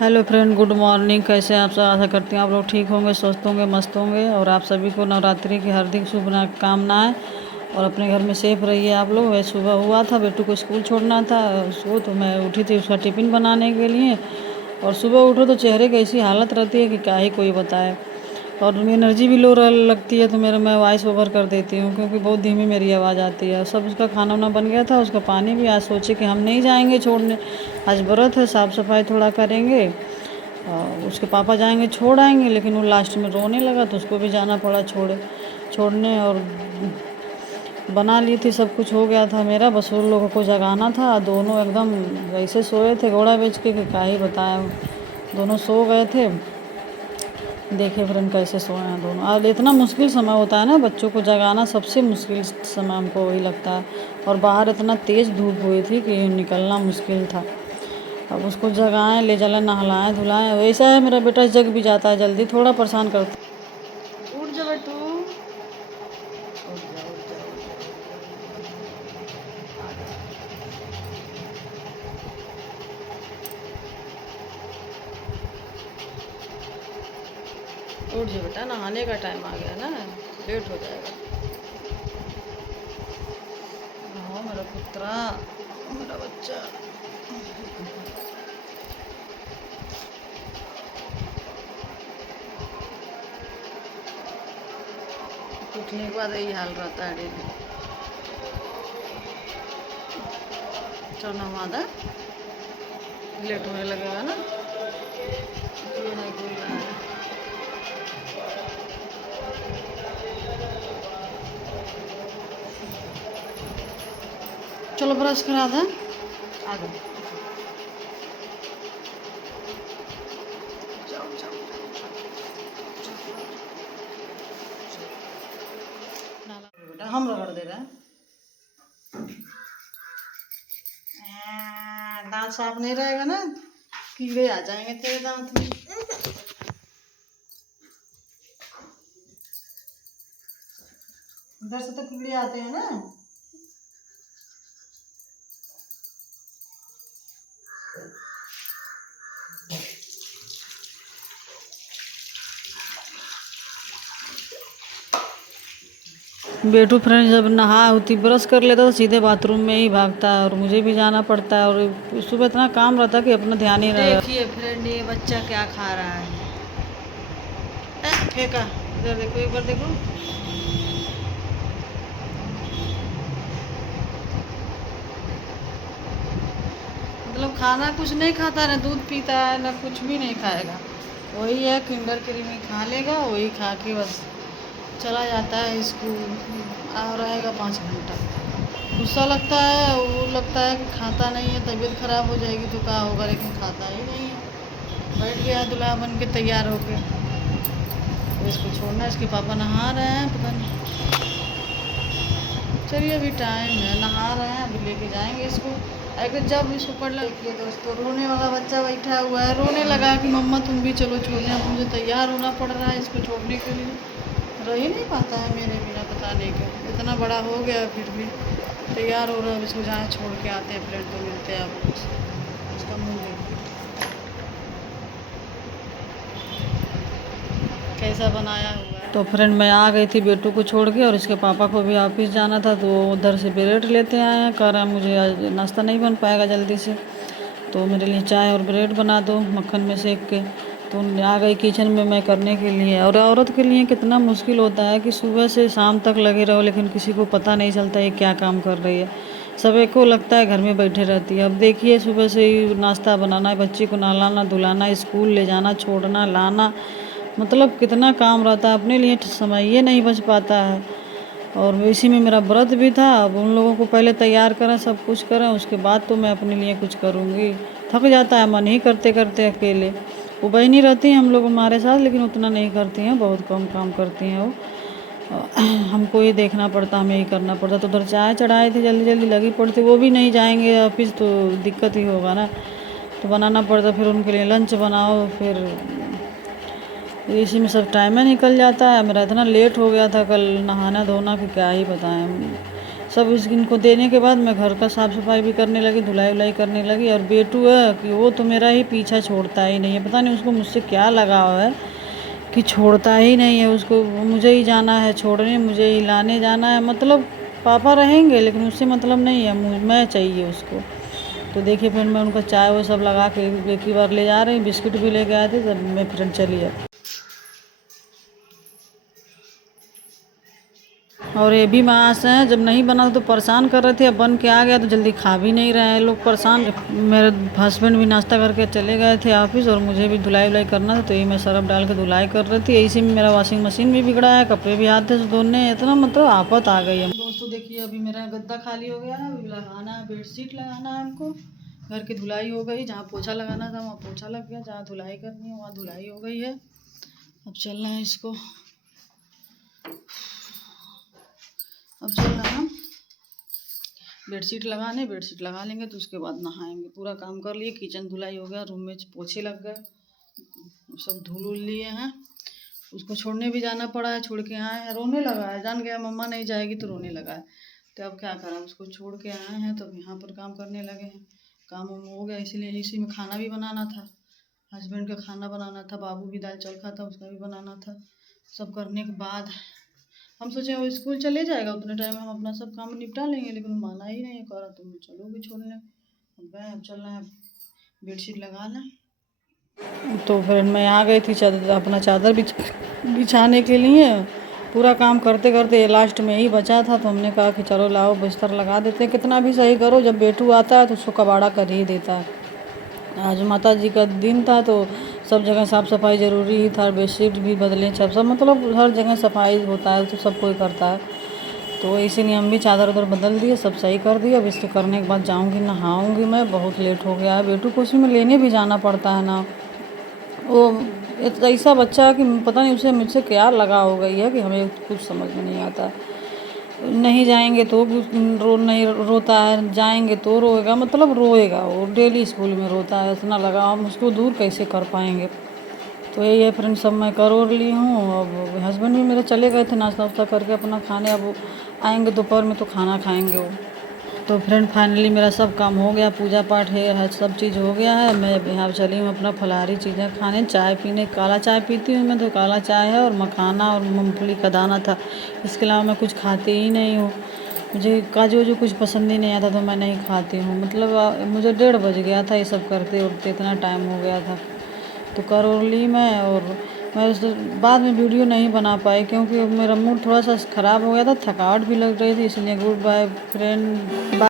Hello friend, good morning. कैसे हैं आप सब? आशा करती हैं आप लोग ठीक होंगे, स्वस्थ होंगे, मस्त होंगे। और आप सभी को नवरात्रि की हार्दिक शुभकामनाएं। और अपने घर में सेफ रहिए आप लोग। वह सुबह हुआ था, बेटू को स्कूल छोड़ना था उसको, तो मैं उठी थी उसका टिफ़िन बनाने के लिए। और सुबह उठो तो चेहरे की ऐसी हालत रहती है कि क्या ही कोई बताए। और एनर्जी भी लो लगती है, तो मैं वॉइस ओवर कर देती हूँ क्योंकि बहुत धीमी मेरी आवाज़ आती है। सब उसका खाना वाना बन गया था, उसका पानी भी। आज सोचे कि हम नहीं जाएंगे छोड़ने, आज व्रत है, साफ़ सफाई थोड़ा करेंगे और उसके पापा जाएंगे छोड़ आएंगे। लेकिन वो लास्ट में रोने लगा तो उसको भी जाना पड़ा छोड़ने। और बना ली थी, सब कुछ हो गया था मेरा, बस उन लोगों को जगाना था। दोनों एकदम वैसे सोए थे घोड़ा बेच के कि क्या ही बताएं। दोनों सो गए थे। देखिए फ्रेंड कैसे सोए हैं दोनों। और इतना मुश्किल समय होता है ना, बच्चों को जगाना सबसे मुश्किल समय हमको वही लगता है। और बाहर इतना तेज़ धूप हुई थी कि निकलना मुश्किल था। अब उसको जगाएं, ले चलें, नहलाएं धुलाएं। वैसा है मेरा बेटा, जग भी जाता है जल्दी, थोड़ा परेशान करता है। उठ जा बेटू, उठ जा उठ जा उठ जा। उठ जा बेटा, नहाने का टाइम आ गया ना, लेट हो जाएगा। हाँ मेरा पुत्रा, मेरा बच्चा। उठने के बाद यही हाल रहता है डेली। चलो नहा दे, लेट होने लगेगा ना। ये नहीं बोल रहा है। चलो ब्रश करा दे, आ जाओ। जाओ जाओ जाओ बेटा, हम रगड़ दे रहे हैं। दांत साफ नहीं रहेगा ना, कीड़े आ जाएंगे तेरे दांत में। इधर से तो कीड़े आते हैं ना। बेटू फ्रेंड जब नहा होती ब्रश कर लेता तो सीधे बाथरूम में ही भागता है, और मुझे भी जाना पड़ता है। और सुबह इतना काम रहता है कि अपना ध्यान ही नहीं। देखिए फ्रेंड, ये बच्चा क्या खा रहा है। फेंका, इधर देखो, एक बार देखो। मतलब खाना कुछ नहीं खाता, ना दूध पीता है, ना कुछ भी नहीं खाएगा। वही है, किंडर क्रीमी खा लेगा, वही खा के बस चला जाता है स्कूल। आ रहेगा 5 घंटा। गुस्सा लगता है, वो लगता है कि खाता नहीं है, तबीयत खराब हो जाएगी तो क्या होगा, लेकिन खाता ही नहीं है। बैठ गया दूल्हा बन के तैयार होके। तो इसको छोड़ना, इसके पापा नहा रहे हैं, पता नहीं। चलिए अभी टाइम है, नहा रहे हैं, अभी लेके जाएंगे इसको। अगर जब इसको पढ़ देखिए दोस्तों, रोने वाला बच्चा बैठा हुआ है, रोने लगा कि मम्मा तुम भी चलो छोड़ने। अब मुझे तैयार होना पड़ रहा है इसको छोड़ने के लिए। रह ही नहीं पाता है मेरे बिना, पता नहीं क्या। इतना बड़ा हो गया फिर भी तैयार हो रहा है। अब इसको जहाँ छोड़ के आते हैं फ्रेंड, तो मिलते हैं आप लोग से। उसका मुँह देखिए कैसा बनाया हुआ है। तो फ्रेंड मैं आ गई थी बेटू को छोड़ के, और इसके पापा को भी ऑफिस जाना था, तो वो उधर से ब्रेड लेते आए हैं। कह रहा है मुझे आज नाश्ता नहीं बन पाएगा जल्दी से, तो मेरे लिए चाय और ब्रेड बना दो मक्खन में सेक के। तो आ गई किचन में मैं करने के लिए। और औरत के लिए कितना मुश्किल होता है कि सुबह से शाम तक लगे रहो, लेकिन किसी को पता नहीं चलता ये क्या काम कर रही है। सब एक को लगता है घर में बैठे रहती है। अब देखिए सुबह से ही नाश्ता बनाना है, बच्ची को नहलाना धुलाना, स्कूल ले जाना, छोड़ना, लाना, मतलब कितना काम रहता है। अपने लिए समय ये नहीं बच पाता है। और इसी में मेरा व्रत भी था। अब उन लोगों को पहले तैयार करें, सब कुछ करें, उसके बाद तो मैं अपने लिए कुछ करूँगी। थक जाता है मन ही करते करते अकेले। वो बहनी रहती हैं हम लोग हमारे साथ, लेकिन उतना नहीं करती हैं, बहुत कम काम करती हैं वो। हमको ही देखना पड़ता, हमें ही करना पड़ता। तो उधर चाय चढ़ाई थी, जल्दी जल्दी लगी पड़ती। वो भी नहीं जाएंगे ऑफिस तो दिक्कत ही होगा ना, तो बनाना पड़ता। फिर उनके लिए लंच बनाओ, फिर इसी में सब टाइम में निकल जाता है। मेरा इतना लेट हो गया था कल नहाना धोना कि क्या ही बताएं। सब इनको देने के बाद मैं घर का साफ़ सफाई भी करने लगी, धुलाई उलाई करने लगी। और बेटू है कि वो तो मेरा ही पीछा छोड़ता ही नहीं है, पता नहीं उसको मुझसे क्या लगाव है कि छोड़ता ही नहीं है। उसको मुझे ही जाना है छोड़ने, मुझे ही लाने जाना है, मतलब पापा रहेंगे लेकिन उससे मतलब नहीं है, मैं चाहिए उसको। तो देखिए फ्रेंड, मैं उनका चाय वो सब लगा के एक ही बार ले जा रही, बिस्किट भी लेके आए थे, तब मैं फ्रेंड चली जाती। और ये भी माँ से हैं, जब नहीं बना तो परेशान कर रहे थे, अब बन के आ गया तो जल्दी खा भी नहीं रहे हैं लोग, परेशान। मेरे हस्बैंड भी नाश्ता करके चले गए थे ऑफिस और मुझे भी धुलाई उलाई करना था, तो यही मैं सरफ डाल के धुलाई कर रही थी। इसी में मेरा वॉशिंग मशीन भी बिगड़ा है, कपड़े भी हाथ से धोने, इतना मतलब आफत आ गई है दोस्तों। देखिए अभी मेरा गद्दा खाली हो गया है, अभी लगाना है, बेडशीट लगाना है हमको। घर की धुलाई हो गई, जहाँ पोछा लगाना था वहाँ पोछा लग गया, जहाँ धुलाई करनी है वहाँ धुलाई हो गई है। अब चलना है इसको, अब चलना है बेडशीट लगाने, बेडशीट लगा लेंगे तो उसके बाद नहाएंगे। पूरा काम कर लिए, किचन धुलाई हो गया, रूम में पोछे लग गए, सब धुल उल लिए हैं। उसको छोड़ने भी जाना पड़ा है, छोड़ के आए हैं, रोने लगा है, जान गया मम्मा नहीं जाएगी तो रोने लगा है। तो अब क्या करा, उसको छोड़ के आए हैं तो अब यहाँ पर काम करने लगे हैं। काम वाम हो गया, इसीलिए इसी में खाना भी बनाना था, हस्बैंड का खाना बनाना था, बाबू भी दाल चावल खाता, उसका भी बनाना था। सब करने के बाद हम सोचे वो स्कूल चले जाएगा, उतने टाइम में हम अपना सब काम निपटा लेंगे, लेकिन वो माना ही नहीं, कह रहा तुम चलोगी छोड़ने। अब चलना है बेडशीट लगा लें। तो फिर मैं आ गई थी अपना चादर बिछाने के लिए। पूरा काम करते करते ये लास्ट में ही बचा था, तो हमने कहा कि चलो लाओ बिस्तर लगा देते हैं। कितना भी सही करो, जब बेटू आता है तो उसको कबाड़ा कर ही देता है। आज माता जी का दिन था तो सब जगह साफ़ सफाई ज़रूरी ही था, बेडशीट भी बदलें, सब मतलब हर जगह सफाई होता है तो सब कोई करता है। तो इसीलिए हम भी चादर उधर बदल दिए, सब सही कर दिया। अब इसके करने के बाद जाऊंगी नहाऊंगी, मैं बहुत लेट हो गया है। बेटू को उसी में लेने भी जाना पड़ता है ना, वो ऐसा बच्चा है कि पता नहीं उसे मुझसे क्या लगा हो गई है कि हमें कुछ समझ में नहीं आता। नहीं जाएंगे तो नहीं रोता है, जाएंगे तो रोएगा, मतलब रोएगा, वो डेली स्कूल में रोता है, इतना लगा, हम उसको दूर कैसे कर पाएंगे। तो यही है फ्रेंड, सब मैं कर और ली हूँ। अब हस्बैंड भी मेरे चले गए थे नाश्ता वास्ता करके अपना खाने, अब आएंगे दोपहर में तो खाना खाएंगे वो। तो फ्रेंड फाइनली मेरा सब काम हो गया, पूजा पाठ है सब चीज़ हो गया है। मैं यहाँ चली हूँ अपना फलाहारी चीज़ें खाने, चाय पीने। काला चाय पीती हूँ मैं, तो काला चाय है और मखाना और मूंगफली का दाना था, इसके अलावा मैं कुछ खाती ही नहीं हूँ। मुझे काजू वाजू कुछ पसंद ही नहीं आता तो मैं नहीं खाती हूँ। मतलब मुझे 1:30 बज गया था ये सब करते उठते, इतना टाइम हो गया था। तो कर और ली मैं, और मैं बाद में वीडियो नहीं बना पाई क्योंकि मेरा मूड थोड़ा सा ख़राब हो गया था, थकावट भी लग रही थी, इसलिए गुड बाय फ्रेंड।